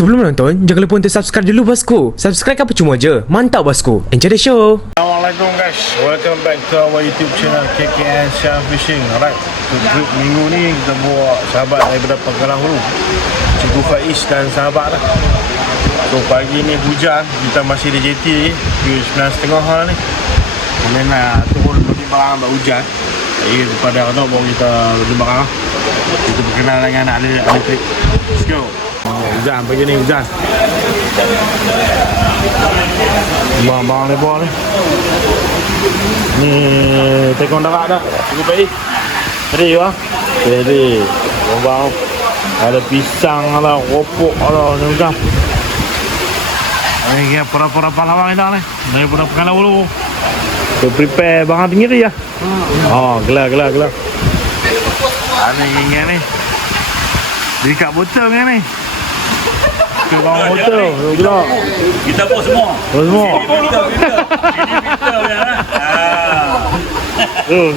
Sebelum menonton, jangan lupa untuk subscribe dulu bosku. Subscribe apa cuma je. Mantap bosku. Enjoy the show. Assalamualaikum guys, welcome back to our YouTube channel KKN Syah Fishing. Alright, untuk trip minggu ni kita bawa sahabat daripada Pangkalan Hulu, Cikgu Faiz dan sahabat lah. So pagi ni hujan, kita masih di JT pukul 9.30 lah ni. Kemudian nak turun bagi barang buat hujan. Jadi daripada tu bawa kita bagi barang. Kita berkenal dengan ahli trik. Let's go. Hujan pagi ni, hujan. Barang-barang ni bawah ni. Ni tekong darat dah. Cukup baik. Ready lah. Ready. Barang ada pisang lah, ropok lah, macam. Ni kira pura-pura pahlawan kita ni. Daripada Pangkalan Hulu. Kita prepare barang tinggi dia. Oh, gelar. Ada yang ni. Dekat botol ni. Bang motor, gelap. Kita pun semua. Semua.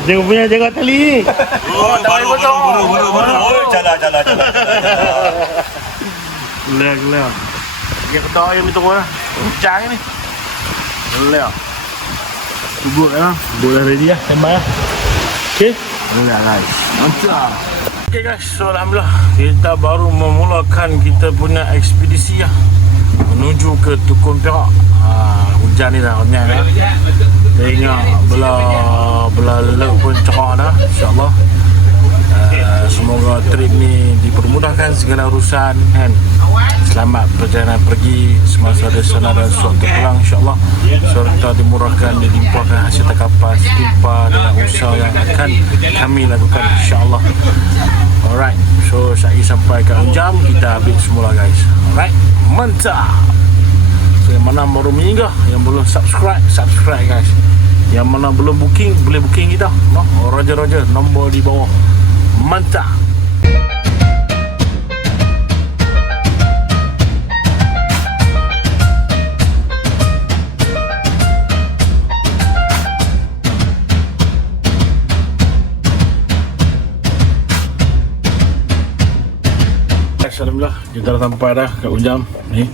Jangan punya jaga tali ni. Oh, tali potong. Oh, cala. Gelap. Dia kata ayam itu lah. Hujan ni. Gelap. Tubuk lah. Tubuk dah ready lah. Sembah lah. Okay. Gelap guys. Mantap. Okay guys, so alhamdulillah kita baru memulakan kita punya ekspedisi lah menuju ke Tukun Perak. Hujan ni dah renyah dah. Tengok belah laut pun cerah dah, insyaAllah. Semoga trip ni dipermudahkan segala urusan kan. Selamat perjalanan pergi semasa di sana dan sewaktu pulang insyaAllah. Serta dimurahkan, dilimpahkan hasil tangkapan setimpa dengan usaha yang akan kami lakukan insyaAllah. Alright, so saya sampai ke jam kita habis semula guys. Alright, mantap. So yang mana baru menginggah, yang belum subscribe guys. Yang mana belum booking, boleh booking kita. No, Roger, nombor di bawah. Mantap. Alhamdulillah kita dah sampai dah kat Unjam ni.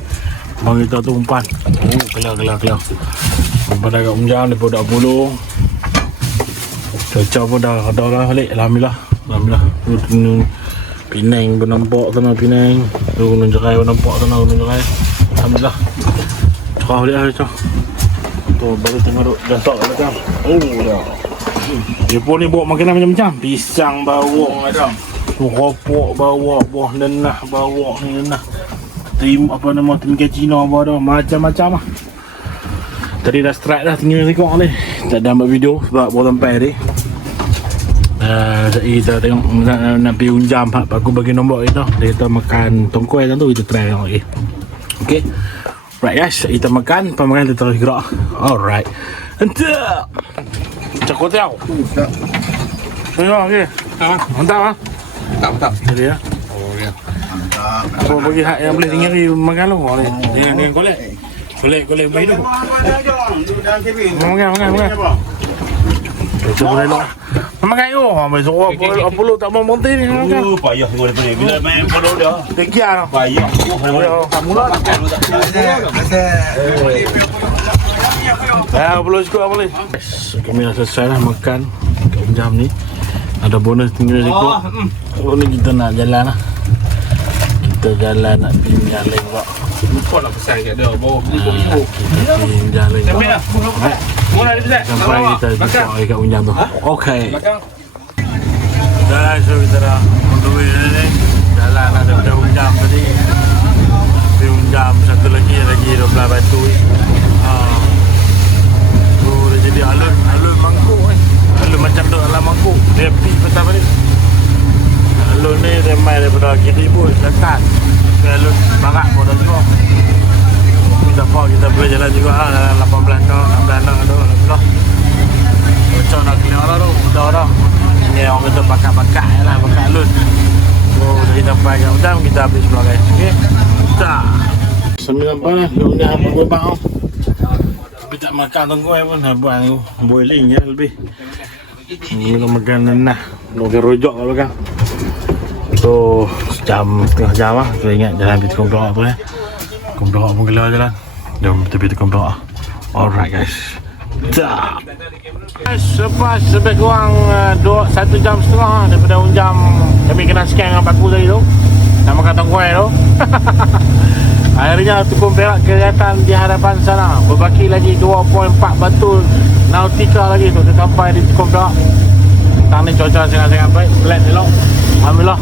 Bang kita tu umpan. Oh, kelar. Umpan dah kat Unjam daripada Apollo. Cuaca pun dah ada lah balik. Alhamdulillah. Penang pun nampak sana Penang. Gunung Jerai pun nampak sana Gunung Jerai. Alhamdulillah. Cerah balik lah cuaca. Tu baru tengok duk jantak kat belakang. Oh dah. Dia pun ni bawa makanan macam-macam. Pisang bawa ada. Ropok bawa, buah nenah bawa, nenah tim Cina bawa dah, macam-macam lah. Tadi dah strike dah, tinggal tengok ni. Tak ada ambil video sebab baru sampai ni. Jadi kita tengok nak pergi Unjam. Aku bagi nombor kita. Kita makan tongkuai tu, kita try tengok lagi. Okay. Right guys, kita makan, pemakan kita terus gerak. Alright. Entah. Cakot tau. Tengok okey. Mantap ah. Mantap. Jadi ya. Oh ya. Mantap. So bagi hak yang boleh tinggal di makan lu ni. Dia golek. Golek bayi tu. Makan. Cuba dulu. Makan yo. Besok apa lu tak mau monti ni makan. Payah tengok dia punya. Bila main bodoh dia. Tekian. Payah. Mula. Boleh cukup boleh. Kami dah selesai dah makan kat jam ni. Ada bonus tinggal sikit. Oh ni kita nak jalan lah. Kita jalan nak pergi jalan pula. Lupa nak pesan kat dia. Bawa Kita pergi jalan pula. Sampai kita jumpa dekat Unjam tu. Okay. Guys, so kita dah on the way ni. Jalan lah daripada Unjam tadi. Pergi Unjam satu lagi 12 batu. Tu dah jadi alun mangkuk ni. Alun macam tu alam mangkuk. Dia pergi petang balik. Alun ni ramai daripada Kidibut, Selatan. Alun barat pun dah juga. Kita boleh jalan juga lah. 18 tahun, 16 tahun tu. Alhamdulillah. Cocok nak keluar lah tu. Dah. Ini orang kata bakat-bakat lah. Bakat alun. So dari sampai kat Unjam kita habis pula guys. Okay. Tak. Sambil sampai lah. Dia apa gue bang. Tapi tak makan tengkuai pun. Buat ni. Boiling je lebih. Minum makan nah. Makan rojak kat belakang. So, setengah jam lah. Saya ingat jalan pergi Tukun Perak tu Tekun belakang pun gelar je lah. Jom tepi tekun belakang. Alright guys. Dah. Lepas lebih kurang 1 jam setengah daripada Unjam kami kena scan dengan paku tadi tu. Nama kata kuai tu. Akhirnya Tekun Perak kelihatan di hadapan sana. Berbaki lagi 2.4 batu nautika lagi tu. Dia sampai di Tekun Perak. Petang ni cuaca sangat-sangat baik. Flat elok. Alhamdulillah.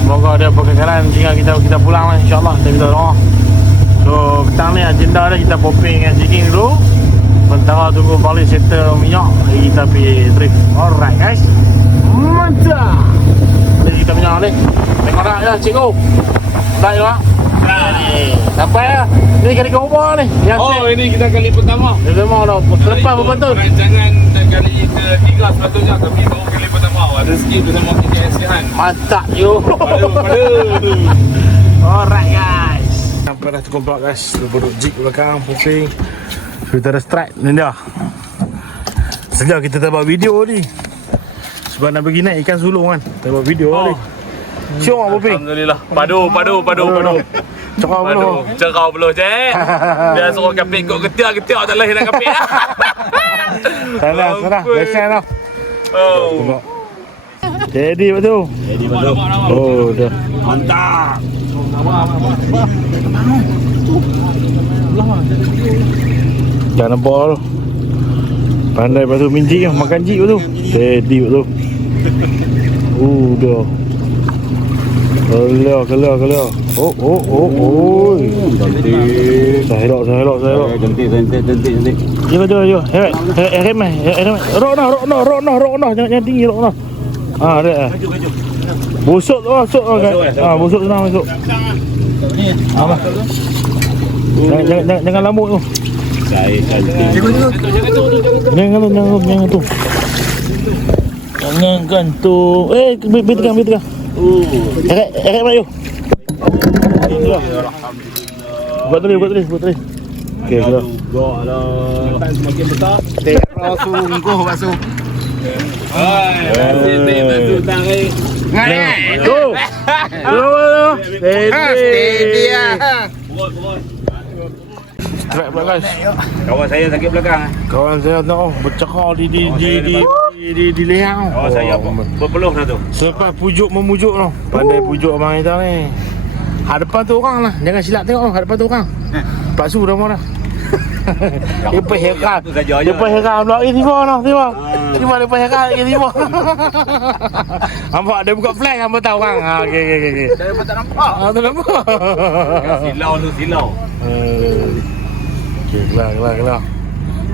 Semoga dia berkekalan sehingga kita pulang lah, insyaAllah. Kita doa. So petang ni agenda dia kita popping dengan jigging dulu. Sementara tunggu balik settle minyak, kita pergi trip. Alright guys. Mantap. Jadi kita minyak ni. Tengok tak ya cikgu. Tak juga. Sampai lah. Ni kali ke-rumah ni. Ini kita kali pertama. Dia memang dah lepas berapa tahun? Rancangan kali ketiga sepatutnya, tapi baru kali pertama. Ada sikit bersama kita Sihan. Mantap you. Alright guys. Sampai dah Tekun Perak guys. Kita duduk jeep belakang, popping. Kita ada strike ni dia. Sejak kita tak buat video ni. Sebab nak pergi naik ikan sulung kan. Kita buat video ni. Syok popping. Alhamdulillah. Padu. Cakap belum? Cerau belum cik. Dia suruh kapit kok ketiak tak boleh nak kapit. Salah. Biasa dah. Oh. Jadi betul. Oh dah. Mantap. Jangan nampak tu. Pandai pasal minjik lah. Makan jik tu. Jadi tu. Dah. Keluar. Oh. Cantik. Saya Cantik. Jom. Rok nah. Jangan tinggi rok nah. Ada. Busuk tu masuk kan. Busuk tu nak masuk. Apa? Jangan lambut tu. Jangan tu. Jangan gantung. Bit tegang. Eret Melayu. Buat tadi. Okey, sudah. Semakin besar. Basuh. Go. Steady ah. Strike pula guys. Kawan saya sakit belakang. Kawan saya tengok bercakar di leang. Kawan saya berpeluh dah tu. Selepas pujuk memujuk tu. Pandai pujuk abang kita ni. Hadapan tu orang lah. Jangan silap tengok hadapan tu orang. Pak Su dah marah. Lepas heran. Lepas heran pula. Tiba lah. Tiba lepas heran lagi tiba. Nampak dia buka flash. Nampak tahu orang. Okey. Saya tak nampak. Tak nampak. Silau. Okey, kelar.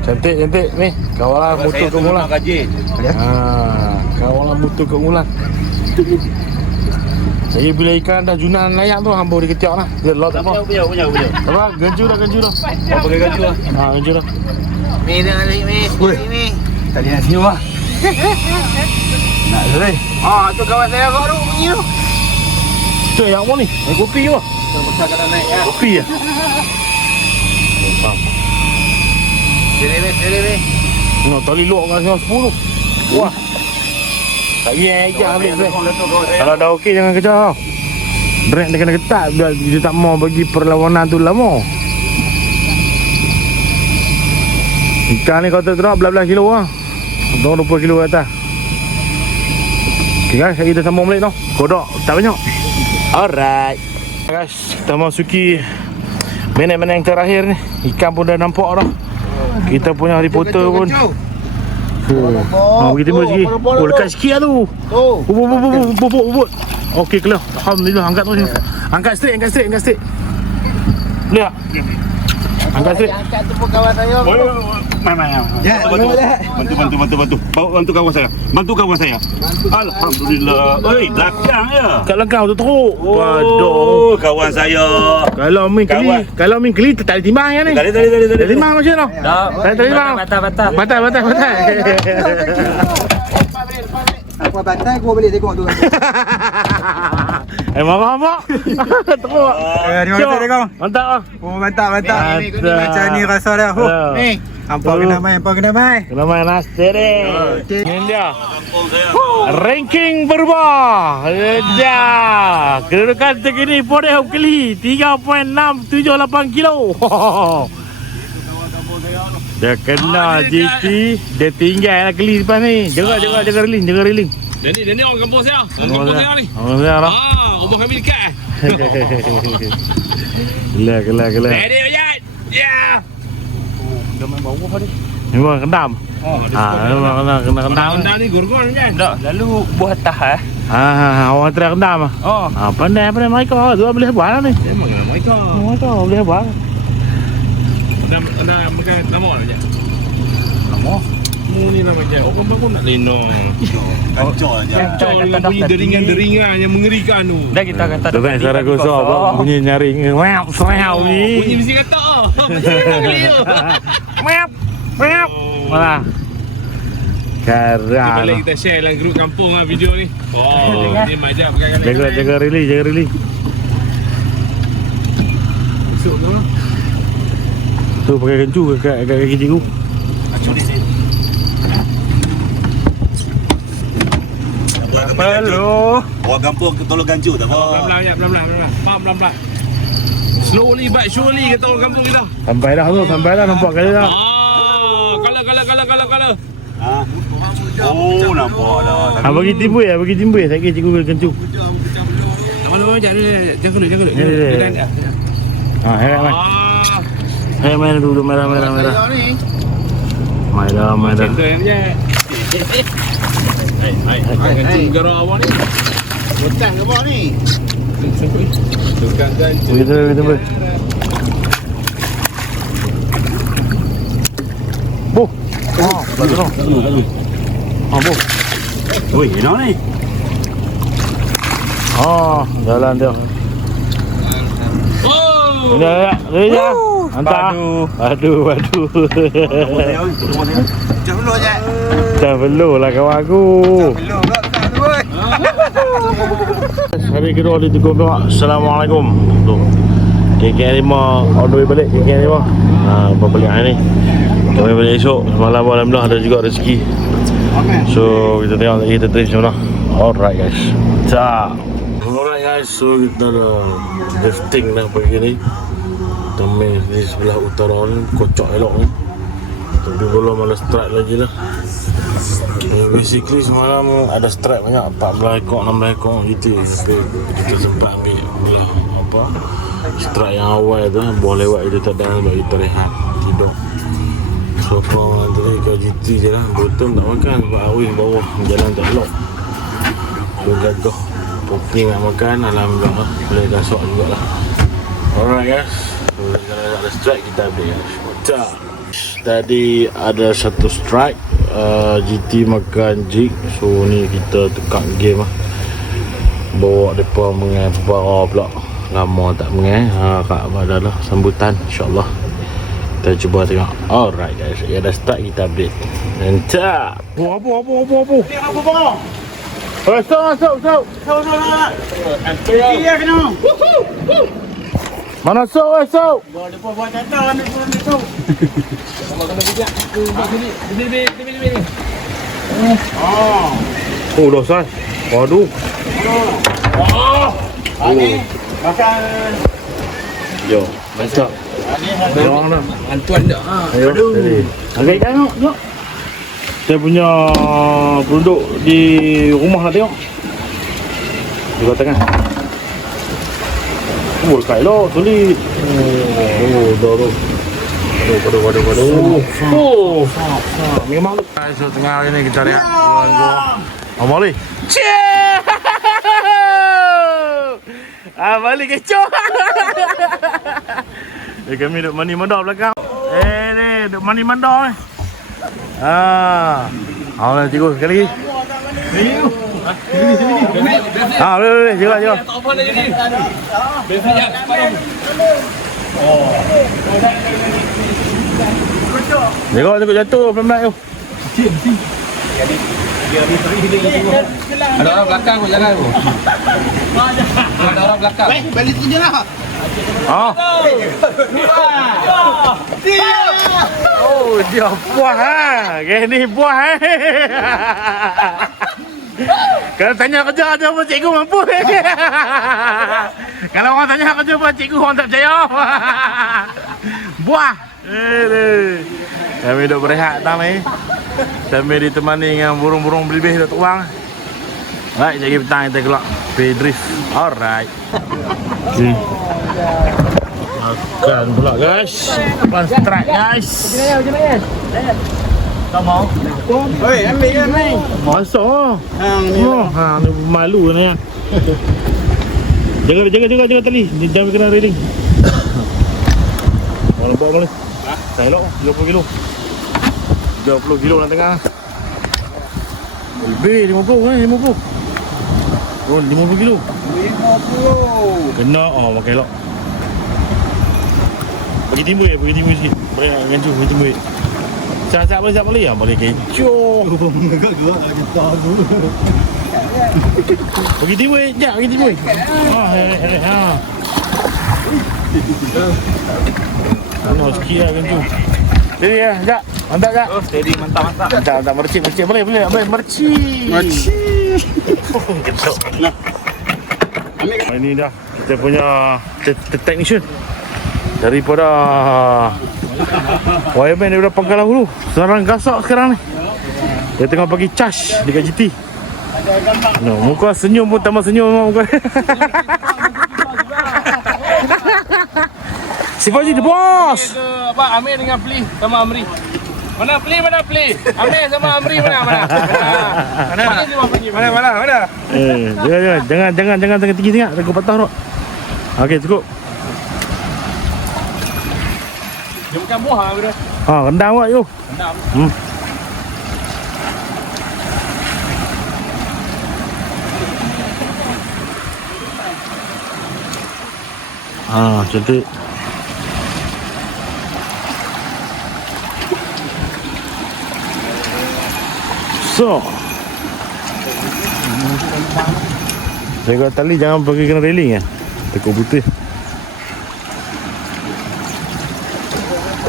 Cantik ni. Kawalan motor ke Mulan. Kawalan motor ke Mulan. Saya bila ikan dah junan layak tu hambur di ketiak lah. Dia lot apa? Punya. Apa? Ganju dah. Apa pakai ganju lah? Ganju dah. Mi dengan mi. Tadi nak senyum lah. Nak tu ni. Tu kawan saya kau tu bunyi tu. Tu yang apa ni? Kopi ke apa? Besar kena naik ya. Kopi ya? Sini. No, tali luak kat sini 10. Wah. Tak payah je ambil break. Kalau dah okey jangan kejar tau. Break dia kena ketat biar dia tak mau bagi perlawanan tu lama. Ikan ni kau teruk belah-belah kilo lah. 20 kilo atas. Okay guys, kita sambung balik tau. Kodok tak banyak. Alright guys, kita masuki minit-minit yang terakhir ni. Ikan pun dah nampak dah. Kita punya reporter pun kita mesti lekat sikit lah tu. Bubut. Okey, keluar. Alhamdulillah, angkat tu. Angkat straight. Boleh tak? Angkat straight. Angkat tu pun kawan saya. Main. Ya, Bantu. Bantu kawan saya. Alhamdulillah. Belakang ya. Kat belakang tu teruk. Oh, kawan saya. Kalau main keli tak ada timbang ya ni. Tadi. Ada timbang macam mana? Tak ada timbang. Patah. Aku bantai, aku boleh tengok tu. marah apa? Teruk. Terima kasih dia kau. Mantap ah. Oh mantap. Mantap. Macam ni rasa dia. Ni. Hampa kena main. Kena main nasi deh. Okey. Ini dia. Ranking berubah. Ya. Kedudukan terkini podium kali 3.678 kilo. Dia kena GT. Dia tinggal lah kali depan ni. Jaga reeling. Dia ni orang kampung saya. Orang kampung saya ni. Oh, saya lah. Rumah kami dekat. Gila. Ready Ojat. Ya. Memang kendam. Memang kena kendam. Anda ni gorgon kan? Lalu buah tah Orang teriak kendam. Pandai mereka. Tu boleh buat ni. Memang mereka. Mereka boleh buat. Anda makan nama aja. Nama? Mu ni nama je. Orang bangun nak lino. Kancol dengan bunyi deringan-deringan yang mengerikan tu. Dah kita kata Tu kan suara gosok bunyi nyaring. Wow ni. Bunyi mesti kata mesti kata kali tu. Meow. Mana? Karang. Boleh kita share dalam grup kampung video ni. Ni majak pakai Jaga reeling. Masuk tu. Tu pakai kencu kat kaki cikgu. Hello. Orang kampung tolong gancu tak apa. Pelan-pelan. Faham pelan-pelan. Slowly but surely kata orang kampung kita. Sampai dah nampak kali dah. Kala. Ha. Oh, nampak dah. Bagi timbul saya kira cikgu kencu. Mana jaga dulu. Ni. Herat mai. Main dulu merah. Main dah. Center yang je. Hai. Ganti gara awak ni. Hutang ke bawah ni? Tukang ganti. Begitu. Bu. Bagus noh. Bu. Oi, ini ni. Jalan dia. Oh. Ini ya. Mantap. Aduh. Jom dulu je. Dah perlu lah kawan aku. Belum pula tak tu boy. Hari kedua di Teguh Perak. Assalamualaikum. Tu. KK5 on the way balik KK5. Berbalik hari ni. Kami balik esok. Semalam alhamdulillah ada juga rezeki. So kita tengok lagi kita train macam mana. Alright guys. Alright guys. So kita dah drifting dah pagi ni. Kami di sebelah utara ni kocok elok ni. Tapi belum ada strike lagi lah. Basically semalam ada strike banyak 14 ekor 16 ekor gitu. Tapi kita sempat ambil belah strike yang awal tu buah lewat kita tak ada sebab kita rehat tidur. So tadi ke GT je lah. Betul tak makan sebab awis bawah jalan tak elok. So gagah Poking nak makan alhamdulillah boleh gasok jugalah. Alright guys. So kalau ada strike kita update guys. Mantap. Tadi ada satu strike GT makan jig. So ni kita tukar game lah. Bawa mereka mengai pembara pula. Lama tak mengai. Kak ada lah sambutan insyaAllah. Kita cuba tengok. Alright guys. Ada strike kita update. Mantap. Apa? Ni apa bang? Masuk. Iya kena. Mana sok? Depa buat tanda ni pun ni tu. Oh dah sah. Waduh. Ni makan. Yo, mantap. Jangan nak. Antuan dah. Ayo. Agak tengok. Saya punya penduduk di rumah nak tengok. Di bawah tengah. Oh, dekat elok, sulit. Dah. Waduh. Memang. So, tengah hari ni kita lihat. Balik. Balik kecoh. Kami duduk mani mandor belakang. Ni duduk mani mandor ni. Awak nak cikgu sekali lagi. Boleh. Jaga. Tak apa dah jadi. Besok ya. Jaga takut jatuh pelan-pelan tu. Ada orang belakang pun jangan tu. Ada orang belakang. Balik tu je lah. Oh. Oh, dia buah ha. Gini buah Kalau tanya kerja apa cikgu mampu. Kalau orang tanya kerja apa cikgu orang tak percaya. Buah. Kami duduk berehat tang ni. Kami ditemani dengan burung-burung belibih duduk tuang. Baik, jadi petang kita keluar pergi drift. Alright. Makan pula guys. One strike guys. Tak mau. Oi, ambil kan ni. Masuk oh. Hang ni. Ha, ni malu ni. Jaga tali. Jangan kena railing. Mau bawa boleh. Saya lok 30 kilo. 30 kilo dalam tengah. Lebih 50. Oh, 50 kilo. 50. Kena pakai lok. Bagi timbul sikit. Boleh nak gancu bagi timbul. Siap boleh. Boleh kecoh. Bagi timbul, jap bagi timbul. Ha. Kena sikit lah gancu. Jadi ya, jap. Mantap tak? Oh, steady mantap. Mantap mercik. Boleh. Mercik. Kecoh. Nah. Ini dah kita punya technician daripada wireman daripada Pangkalan Hulu. Sekarang gasak sekarang ni. Dia tengah bagi charge dekat GT. No, muka senyum pun tambah senyum muka. Si Faji the boss. Apa Amir dengan Pli sama Amri. Mana Pli? Amir sama Amri mana? Mana? Jangan tinggi sangat. Takut patah rok. Okey, cukup. Dia makan buah lah bro. Rendam awak you. Rendam. Cantik. So jaga tali jangan pergi kena railing ya. Tekuk putih.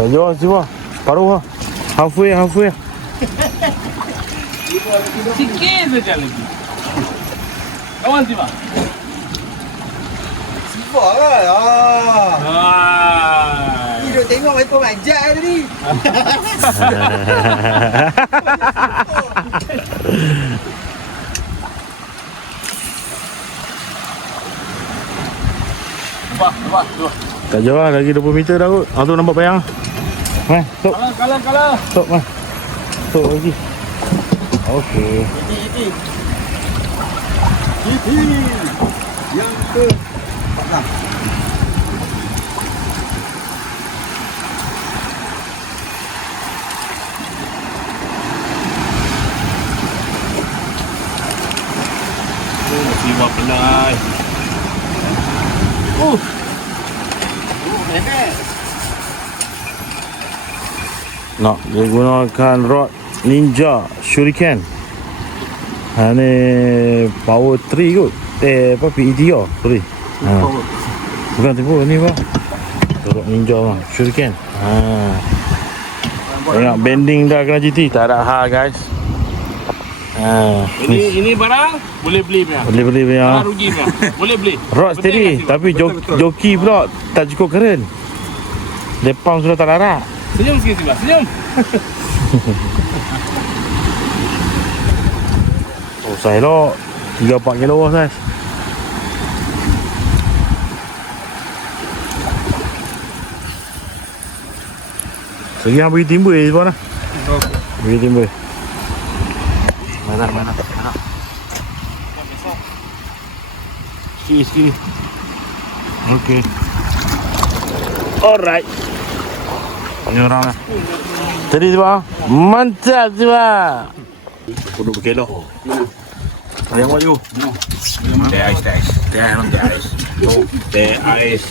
Jauh siapa? Paruh lah. Halfway. Sikit saja lagi. Kawan siapa? Sifar lah. Ni duk tengok ekor manjat tadi. Nampak. Tak jauh lah, lagi 20 meter dah kot. Tu nampak bayang. Tok. Kalah. Tok lagi. Okey. Yang ke 14. Masih buat pelai. Nak dia gunakan rod Ninja Shuriken. Ni power 3 kot. PET lah. Sorry. Bukan tipu ni apa? Rod Ninja lah. Shuriken. Tengok bending dah kena GT. Tak ada hal guys. Ini barang boleh beli punya. Boleh punya. Rugi punya. Boleh beli. Rod steady. Tapi joki pula tak cukup keren. Depang sudah tak larat. Senyum sikit sebelah. Senyum. Saya elok 3-4 kilo lah saiz. Segi yang bagi timbul je sebenarnya. Bagi timbul. Mana. Sikit. Okey. Alright. Ini orang lah. Jadi sebab mantap sebab. Kudu berkilo. Ada yang you. Teh ais.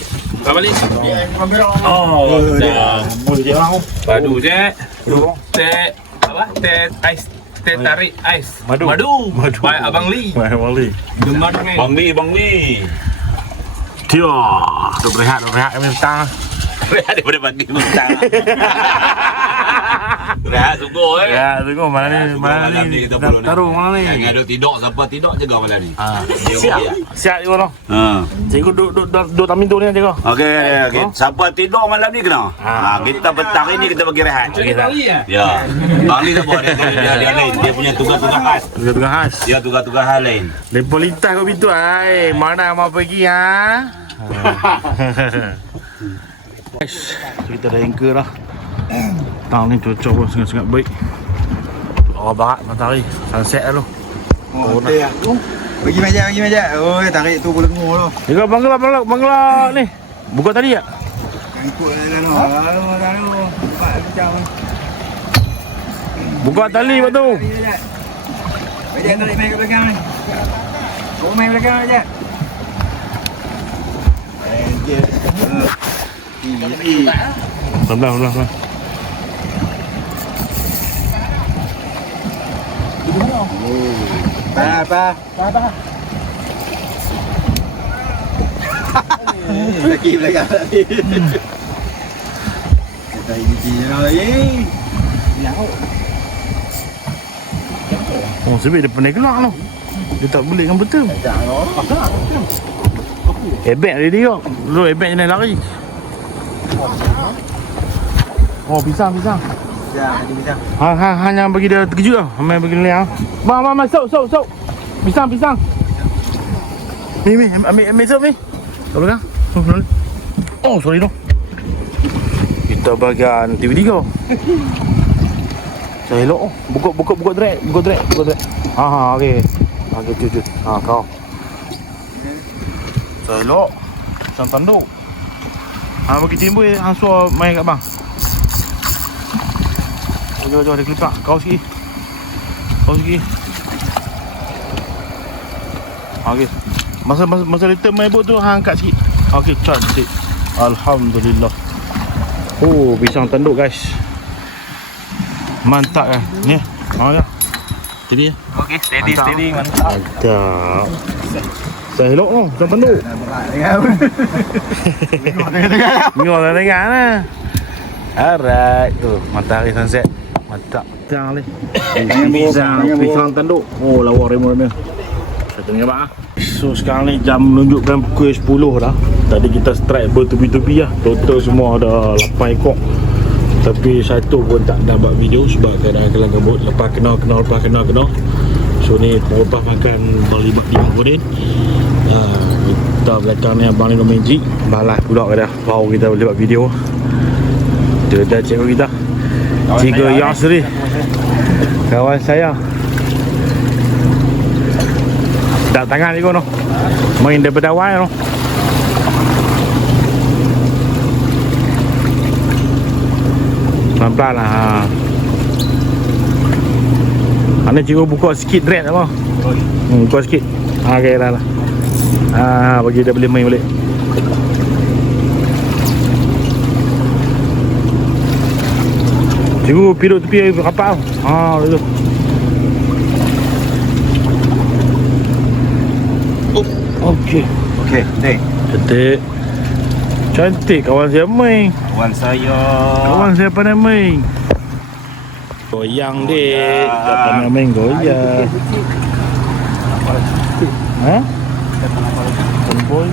Kau balik. Oh, dah. Boleh je orang. Padu je. Teh apa? Teh ais. Teh tarik ais. Madu. Madu. Baik Abang Lee. Abang Lee. Demam kan. Bang Lee. Dia. Duk rehat kami petang. Rehat daripada pagi mentang. Rehat sungguh Ya, tunggu mana ni kita dah taruh mana ni. Jangan ada tidur, siapa tidur jaga malam ni. Siap juga noh. Ha. Cikgu duduk tamin tu ni cikgu. Okey. Siapa tidur malam ni kena. Kita petang ini kita bagi rehat. Ya. Bang Lee siapa dia lain. Dia punya tugas-tugas khas. Tugas khas. Dia tugas-tugas hal lain. Lepas lintas kau pintu ai. Mana mau pergi ha? Guys, kita dah anchor dah. Tang ni cuaca pun sangat-sangat baik. Oh, barat matahari. Sunset dah tu. Oh, betul ya. Bagi meja. Oh, tarik tu boleh ngor tu. Cikgu bangla ni. Buka tadi tak? Ikut dah no. Lalu. Empat macam. Buka tali lepas tu. Meja tarik main kat belakang ni. Kau main belakang aja. Pelan-pelan. Apa? Lagi belakang tadi. Kita ini lagi. Oh, sebab dia pandai gelak tu. Dia tak boleh dengan betul. Ebek dia kau. Lu ebek jenis lari. Oh, pisang. Ya, ada pisang. Hanya bagi dia terkejut tau. Amai bagi liang. Bang, sok. Pisang. Ni, ambil sok ni. Kau belakang. Oh, sorry tu. Kita bagian DVD kau. Saya elok. Buka drag. Okey. Okey, jujur. Kau. Saya elok. Macam tanduk. Bagi timbul hang suruh main kat bang. Jom dia kelipak. Kau sikit. Okey. Masa return main boat tu hang angkat sikit. Okey, cantik. Alhamdulillah. Oh, pisang tanduk guys. Mantap kan. Ni. Ya. Jadi ya. Okey, steady mantap. Mantap. Saya elok tu, pisang tanduk. Tengok lah. Alright. Tu, matahari sunset. Mantap. Pisang ni. Pisang tanduk. Oh, lawa remor-remor. Saya tengok apa ah. So sekarang ni jam menunjukkan pukul 10 dah. Tadi kita strike bertubi-tubi lah. Total semua ada 8 ekor. Tapi satu pun tak dapat video sebab keadaan kelang kabut. Lepas kena. So ni lepas makan berlibat di Mangkodin. Kita belakang ni abang ni no magic. Balas pula dah. Baru kita boleh buat video. Dia dah cikgu kita. Cikgu Yasri. Kawan saya. Tak tangan ni kau no. Main daripada awal no. Pelan-pelan lah. Mana cikgu buka sikit dread apa? Buka sikit. Okey dah lah. Bagi dia boleh main balik. Cikgu piduk tepi rapat tau. Betul. Okey, ni. Cantik kawan saya main. Kawan saya pandai main. Goyang dek. Tak pandai main goyang. Ha? Konvoy.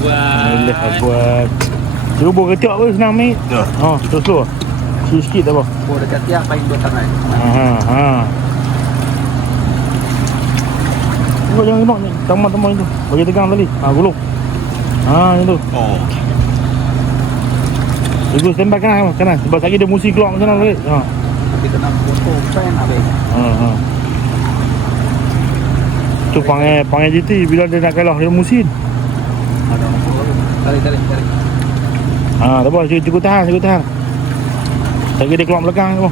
Boleh buat. Cuba ketiak pun senang main. Slow. Sikit tak apa. Oh, dekat tiang paling 2 tangan. Cuba jangan kena ni. Teman-teman itu. Bagi tegang tadi. Gulung. Itu. Cikgu standby kanan. Sebab lagi dia musi keluar macam mana lagi. Tapi kena foto fan habis. Tu panggil GT bila dia nak kalah dia musin. Tarik. Tak apa, cikgu tahan. Lagi dia keluar belakang tu.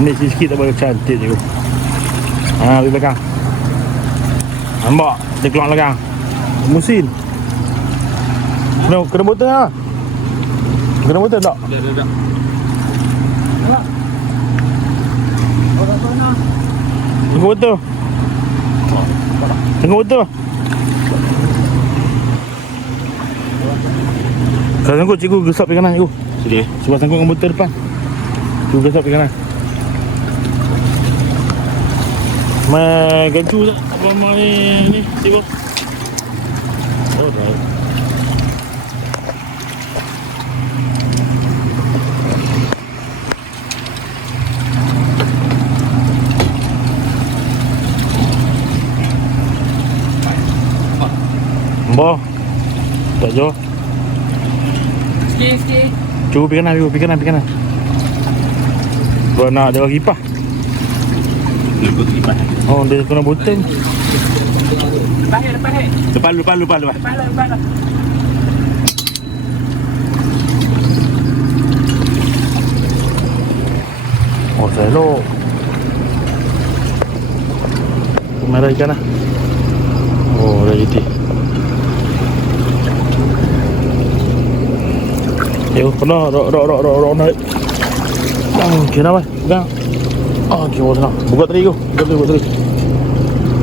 Ambil sikit tak boleh cantik cikgu. Pergi belakang. Nampak dia keluar belakang. Musin. Kena botol lah. Kena botol tak? Dah. Tengok botol. Tengok botol. Kalau sangkut cikgu gesap pergi kanan cikgu. Sini. Sebab sangkut dengan botol depan. Cikgu gesap pergi kanan. Mai gancu tak? Apa ni cikgu? Oh, baik. Mbah. Tak jauh. Sikit. Cuba pergi kanan. Kau nak jaga kipas. Ikut kipas. Oh, dia kena botol. Depan. Oh, selok. Merah ikan lah. Oh, dah jadi. Yuk, kena rok naik. Okey dah, pegang. Okey, boleh. Buka tadi tu. Buka tadi.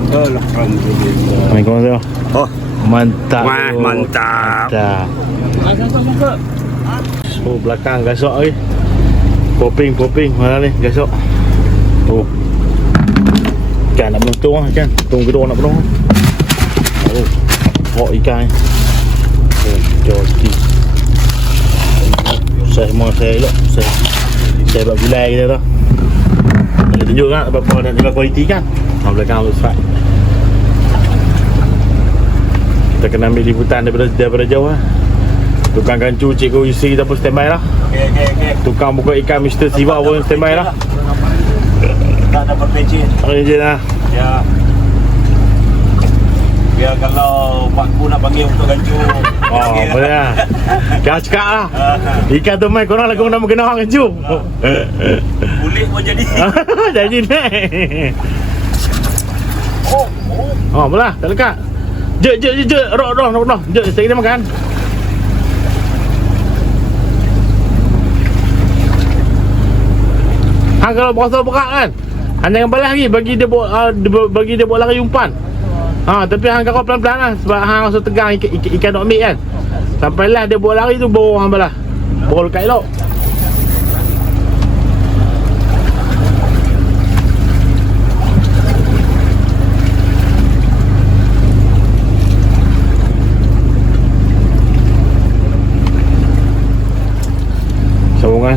Alhamdulillah. Assalamualaikum. Oh, Mantap. wah, mantap. So, belakang gasok lagi. Poping. Mana ni gasok. Oh. Ikan nak mentung lah ikan. Tung gedor nak penuh. Oh. Pok ikan ni. Oh, jodi. Saya elok. Saya buat gulai kita tu. Kita tunjuk kan berapa nak jaga kualiti kan. Belakang tu strike. Kita kena ambil liputan daripada jauh lah. Tukang gancu Cikgu Yusri kita pun standby lah. Okay. Tukang buka ikan Mr. Siva pun standby lah. Tak ada berpecin. Ejen lah. Ya. Biar kalau makku nak panggil untuk gancu. Oh, boleh lah. Kau cakap lah. Ikan tu main korang lagu nama kena orang gancu. Kulit pun jadi. Jadi ni. Oh, boleh tak lekat. Jek. Rok. Jek, saya kena makan. Hang kalau berasa berat kan, hang jangan balas lagi, bagi dia buat lari umpan. Tapi hang kau pelan-pelan lah, sebab hang rasa tegang ikan nak ambil kan. Sampailah dia buat lari tu baru hang balas. Baru lekat elok.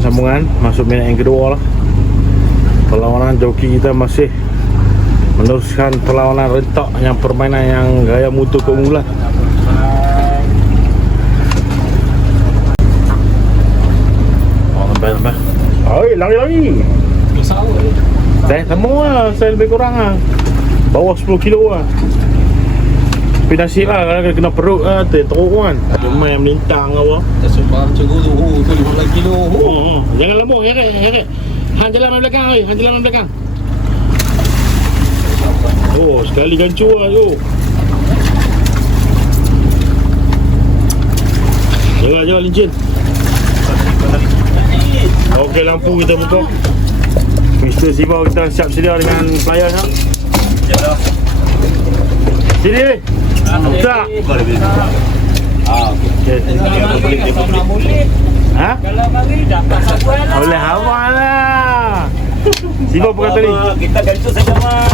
Sambungan masuk minit yang kedua lah. Perlawanan joki kita masih meneruskan perlawanan rentak yang permainan yang gaya mutu keunggulan. Oh, lambat. Oi, lari. Saya semua saya lebih kurang lah. Bawah 10 kilo lah. Tapi nasib lah kalau kena perut lah, teruk kan. Main melintang apa. Sebab cikgu tu 15 kilo. Jangan lembut, heret. Hang jalan main belakang. Oh, sekali gancu lah tu. Jalan lincin. Okey, lampu kita buka. Mr. Siva kita siap sedia dengan player nya. Sini. Tak. Okey. Ha? Kalau mari dapat sebuah lah. Boleh awal lah. Siva apa kata ni? Kita gancu saja mah.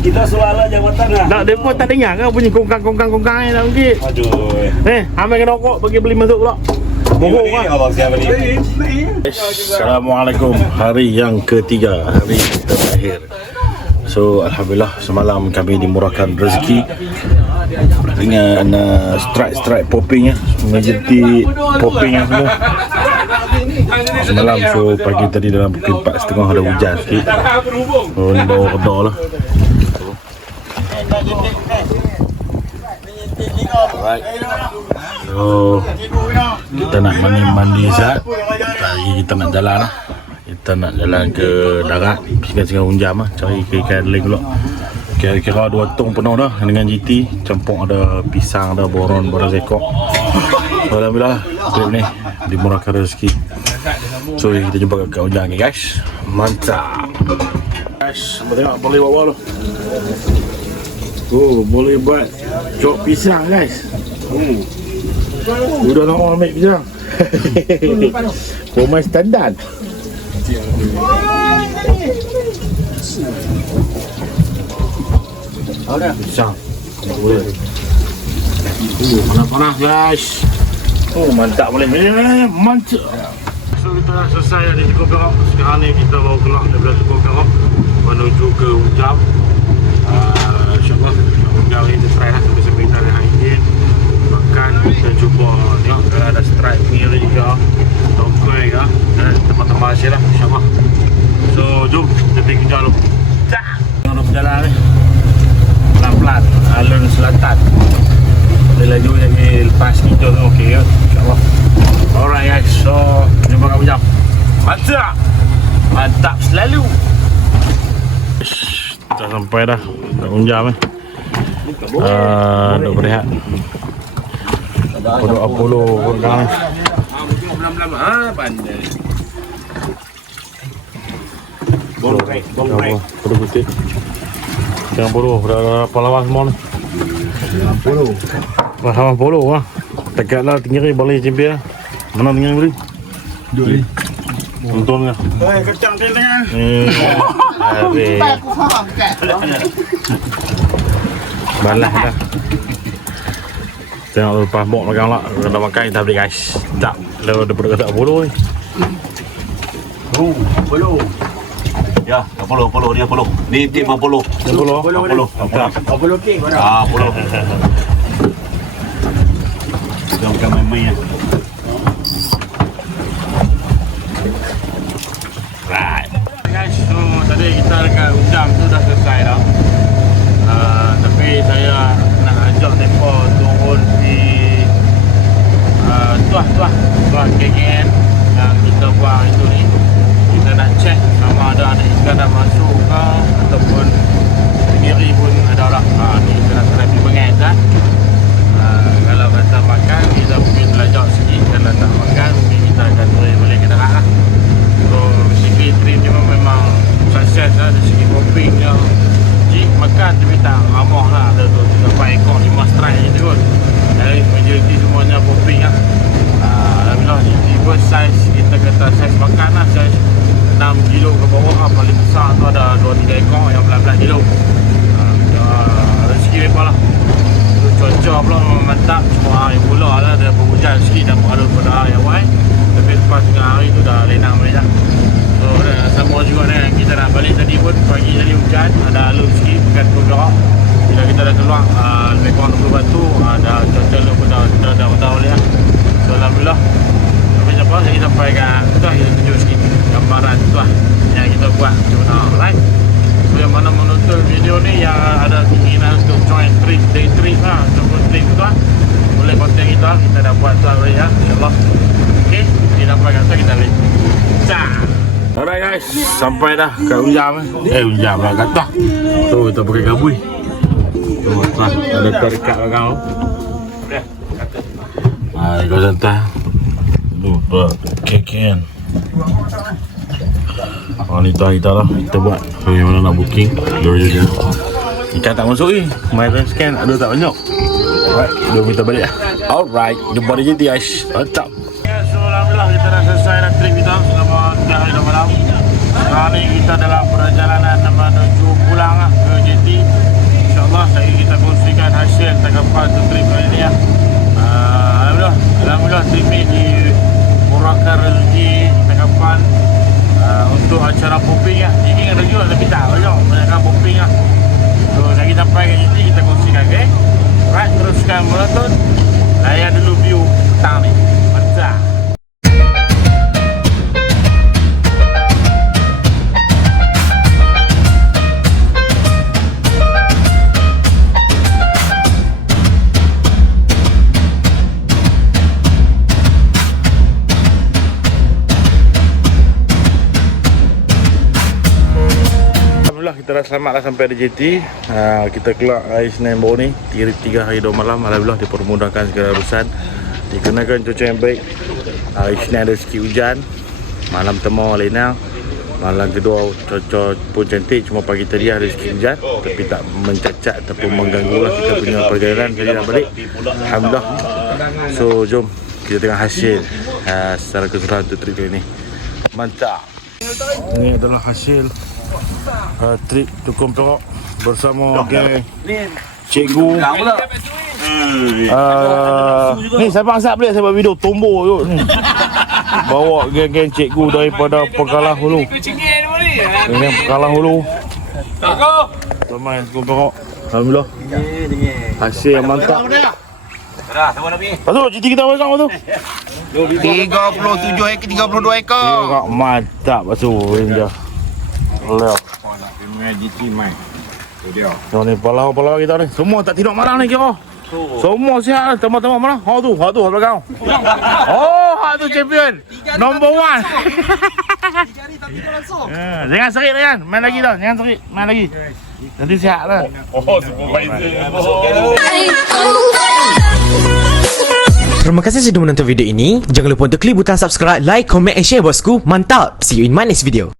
Kita suara jawatan lah. Tak, dia pun tak dengar ke bunyi kongkang ni tak mungkin. Aduh. Ambil kena rokok bagi beli masuk pula. Bohong lah. Abang siapa ni? Assalamualaikum. Hari yang ketiga, hari kita terakhir. So, Alhamdulillah semalam kami dimurahkan rezeki dengan strike popping ya, menjadi popping yang semua semalam. So pagi tadi dalam pukul 4.30 ada hujan sikit. Oh, ni bawa redha lah. Alright. So kita nak mandi Zat. Hari kita nak jalan lah. Kita nak jalan ke darat sekitar 1 jam lah, cari ikan leng pula. Kira-kira 2 tong penuh dah dengan GT. Campur ada pisang, ada boron, beras ekor. So, alhamdulillah trip ni dimurahkan rezeki. So kita jumpa kat Ujang ni guys. Mantap guys, tengok boleh bawa tu. Oh, boleh buat cok pisang guys. Udah nak ambil pisang. Pemain standard. Pisang. Boleh. Panas-panas guys. Oh, mantap boleh. Mantap. So kita dah selesai di Tekong Perak. Sekarang ni kita baru keluar daripada Tekong Perak menuju ke Ujang. InsyaAllah Ujang ni kita try lah sampai kita ada angin makan dan cuba tengok kalau ada strike punya juga tongkai ke dan tempat-tempat asyik lah insyaAllah. So jom kita pergi ke Ujang dulu. Tengok dah berjalan ni pelan-pelan alun selatan. Boleh laju jadi lepas kita tu ok ke insyaAllah. Alright guys, so jumpa kat Ujang. Mantap! Mantap selalu. Dah sampai dah kat Ujang ni. Nak berehat. Pondok Apollo korang ni. Pandai. Boleh Pondok Putih. Jangan puluh, dah pahlawan semua ni. Pahlawan puluh lah. Dekat lah tinggi boleh champion. Mana tinggi beri? 2 ni. Untung lah. Kecam tangan. Balas dah. Tengok lepas bok makan lah. Dah makan kita beli guys. Tak. Lalu daripada kata puluh ni. Puluh. Ya, Apollo dia Apollo. Ni tim Apollo. Apollo. Apollo King mana? Apollo. Kita bukan main-main ya. Right. Guys, so tadi kita dekat Ujang tu dah selesai dah. Tapi saya nak ajak mereka turun di Tuah KKN yang kita buang itu ni. Kita nak check sama ada ikan dah masuk ke ataupun sendiri pun ada lah. Ni kita nak try pergi pengen dah. Kalau kata makan kita mungkin belajar sikit. Kalau tak makan mungkin kita akan boleh ke darat lah. So basically trip ni memang sukses lah dari segi popping dia. Cik makan tapi tak ramah lah. Ada tu 3 ekor 5 strike je kot. Jadi majoriti semuanya popping lah. Alhamdulillah tiba saiz kita kata saiz makan lah. Saiz 6 kilo ke bawah lah. Paling besar tu ada 2-3 ekor yang 11 kilo. Rezeki mereka lah. Cuaca pula memang mantap. Cuma hari pula lah dia berhujan sikit dan berada pada hari awal. Tapi lepas tengah hari tu dah lenang balik dah. So sama juga ni kita nak balik tadi pun pagi tadi hujan. Ada alun sikit dekat Perak. Bila kita dah keluar lebih kurang 20 batu. Dah cuaca lu pun dah balik lah. So alhamdulillah. Sampai jumpa saya sampai kat tu lah. Kita tunjuk sikit gambaran tu lah yang kita buat macam mana. Alright. So yang mana menonton video ni yang ada keinginan untuk join trip, day trip lah ataupun trip tu lah, boleh kontak kita lah. Kita dah buat tu lah ya, insyaAllah. Ok, kita dapat kata kita balik. Alright guys, sampai dah kat Ujang ni. Ujang lah kata. So kita pakai gabui. So ada dekat belakang tu. Kau santai. Lupa KKN. Wanita kita lah, kita buat. So yang mana nak booking, dia ikan tak masuk ni. My time scan ada tak banyak. Alright, jom kita balik lah. Alright, jumpa di JT guys. Mantap. So alhamdulillah kita dah selesai dah trip kita selama 3 hari 2 malam. Sekarang ni kita dalam perjalanan menuju pulang lah ke JT. InsyaAllah saya kita kongsikan hasil tanggapan untuk trip kali ni lah. Alhamdulillah trip ni dimurahkan rezeki tanggapan untuk acara popping lah. Jigging ada juga tapi tak banyak, banyakkan popping lah. So lagi sampai ke JT kita kongsikan, okay? Alright, teruskan menonton. Layan dulu view petang ni. Mantap. Alhamdulillah kita dah selamat dah sampai di JT. Kita keluar hari Senin baru ni 3 hari 2 malam. Alhamdulillah dipermudahkan segala urusan. Dikenakan cuaca yang baik. Hari Senin ada sikit hujan. Malam pertama lenang. Malam kedua cuaca pun cantik. Cuma pagi tadi ada sikit hujan. Tapi tak mencacat ataupun mengganggu lah kita punya perjalanan. Jadi nak balik Alhamdulillah. So jom kita tengok hasil secara keseluruhan untuk trip kali ni. Mantap. Ini adalah hasil trip Tukang Perak bersama geng cikgu. Ni siapa asap boleh saya buat video tombo kot ni. Bawa geng-geng cikgu daripada Pekalah Hulu. Geng Pekalah Hulu. Ramai Tukang Perak. Alhamdulillah. Hasil yang mantap. Pasal cerita kita berapa tu? 37 ekor, 32 ekor. Tengok mantap pasal dia. Leh. Tengok ni palau-palau kita ni. Semua tak tidur malam ni kira. Semua sihat teman-teman mana? Ha tu belakang. Oh, ha tu champion. Number 1. Jangan serik kan. Main lagi dah. Jangan serik. Main lagi. Nanti sihat lah. Oh, supervisor. Terima kasih sudah menonton video ini. Jangan lupa untuk klik butang subscribe, like, comment and share bosku. Mantap. See you in my next video.